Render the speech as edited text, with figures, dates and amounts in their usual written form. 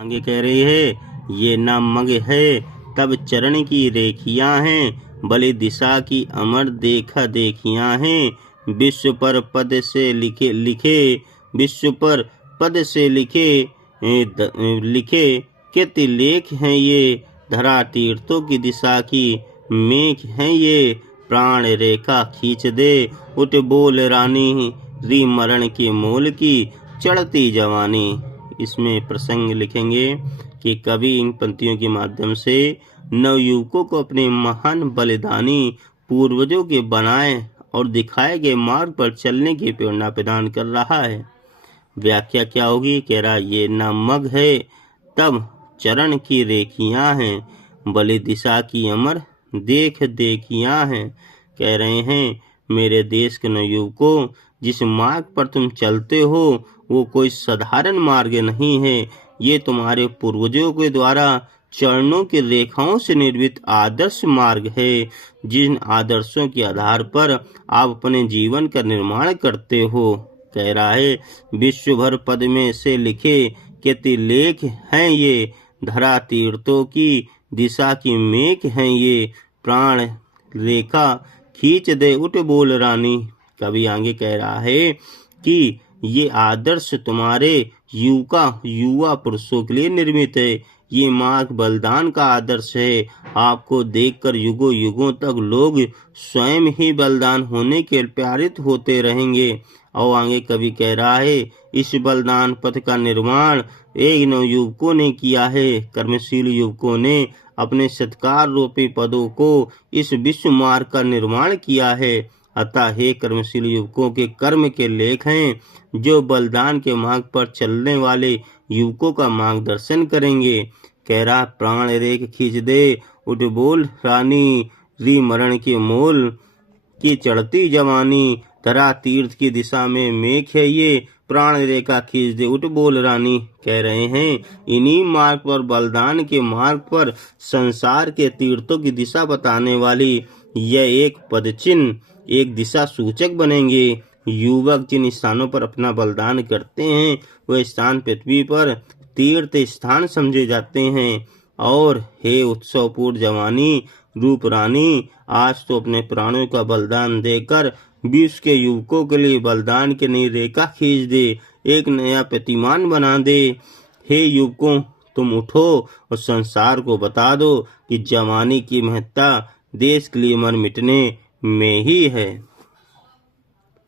आगे कह रही है ये ना मग है तब चरण की रेखियां हैं, भली दिशा की अमर देखा देखियां हैं। विश्व पर पद से लिखे लिखे विश्व पर पद से लिखे लिखे कित लेख हैं ये, धरा तीर्थों की दिशा की मेघ हैं ये। प्राण रेखा खींच दे उठ बोल रानी, री मरण के मोल की चढ़ती जवानी। इसमें प्रसंग लिखेंगे कि कवि इन पंक्तियों के माध्यम से नवयुवकों को अपने महान बलिदानी पूर्वजों के बनाए और दिखाए गए मार्ग पर चलने की प्रेरणा प्रदान कर रहा है। व्याख्या क्या होगी? कह रहा ये न मग है तब चरण की रेखियां हैं, भली दिशा की अमर देख देखियां हैं। कह रहे हैं मेरे देश के नवयुवकों, जिस मार्ग पर तुम चलते हो वो कोई साधारण मार्ग नहीं है। ये तुम्हारे पूर्वजों के द्वारा चरणों की रेखाओं से निर्मित आदर्श मार्ग है, जिन आदर्शों के आधार पर आप अपने जीवन का निर्माण करते हो। कह रहा है विश्व भर पद में से लिखे कितने लेख हैं ये, धरा तीर्थों की दिशा की मेघ हैं ये। प्राण रेखा खींच दे उठ बोल रानी। कवि आगे कह रहा है कि ये आदर्श तुम्हारे युवा पुरुषों के लिए निर्मित है। ये मार्ग बलिदान का आदर्श है। आपको देखकर युगों युगों तक लोग स्वयं ही बलिदान होने के प्रेरित होते रहेंगे। और आगे कवि कह रहा है इस बलिदान पथ का निर्माण एक नवयुवकों ने किया है। कर्मशील युवकों ने अपने सत्कार रूपी पदों को इस विश्व मार्ग का निर्माण किया है। अतः हे कर्मशील युवकों के कर्म के लेख हैं, जो बलिदान के मार्ग पर चलने वाले युवकों का मार्गदर्शन करेंगे। कह रहा प्राण रेख खींच दे उठ बोल रानी, री मरण के मोल की चढ़ती जवानी। धरा तीर्थ की दिशा में मेघ है ये, प्राण रेखा खींच दे उठ बोल रानी। कह रहे हैं इन्हीं मार्ग पर, बलिदान के मार्ग पर संसार के तीर्थों की दिशा बताने वाली यह एक पदचिन्ह, एक दिशा सूचक बनेंगे। युवक जिन स्थानों पर अपना बलिदान करते हैं वह स्थान पृथ्वी पर तीर्थ स्थान समझे जाते हैं। और हे उत्सवपूर्ण जवानी रूप रानी, आज तो अपने प्राणों का बलिदान देकर विश्व के युवकों के लिए बलिदान की नई रेखा खींच दे, एक नया प्रतिमान बना दे। हे युवकों, तुम उठो और संसार को बता दो कि जवानी की महत्ता देश के लिए मर मिटने में ही है।